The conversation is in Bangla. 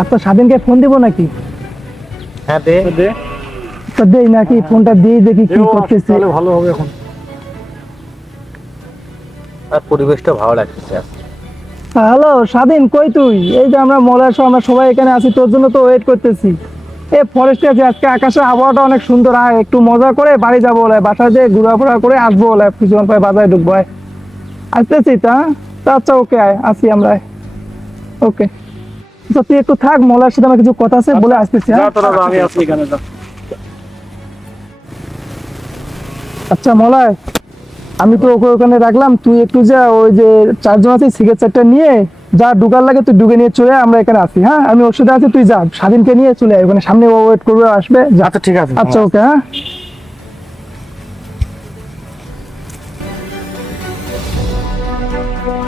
আচ্ছা স্বাধীনকে ফোন দিব নাকি? হ্যাঁ দে দে তো দেই নাকি, ফোনটা দিয়ে দেখি কি করতেছে। তাহলে ভালো হবে এখন। আর পরিবেশটা ভালো লাগতেছে। হ্যালো স্বাধীন, কই তুই? এই যে আমরা মলের সহ আমরা সবাই এখানে আছি, তোর জন্য তো ওয়েট করতেছি। এই ফরেস্টে আছি আজকে, আকাশের আবহাওয়াটা অনেক সুন্দর। আয় একটু মজা করে বাড়ি যাবো বলে, বাসায় যেয়ে ঘোরাফেরা করে আসবো বলে, কিছুক্ষণ পরে বাজারে ঢুকবো। আয় আসতেছি তা। আচ্ছা ওকে, আয় আসি আমরা। ওকে তো তুই একটু থাক, মলের সাথে আমার কিছু কথা আছে বলে আসতেছি। যা হ্যাঁ তোরা যা, আমি আছি এখানে, যা। আচ্ছা মলয়, আমি তো ওকে ওখানে রাখলাম, তুই একটু যা ওই যে চারজন আছে সিগারেট চারটা নিয়ে যা, ঢুকার লাগে তুই ঢুকে নিয়ে চলে আয়, আমরা এখানে আছি। হ্যাঁ আমি ওর সাথে আছি, তুই যা স্বাধীনকে নিয়ে চলে আয়, ওখানে সামনে ওয়েট করবে, আসবে যা। আচ্ছা ঠিক আছে। আচ্ছা ওকে, হ্যাঁ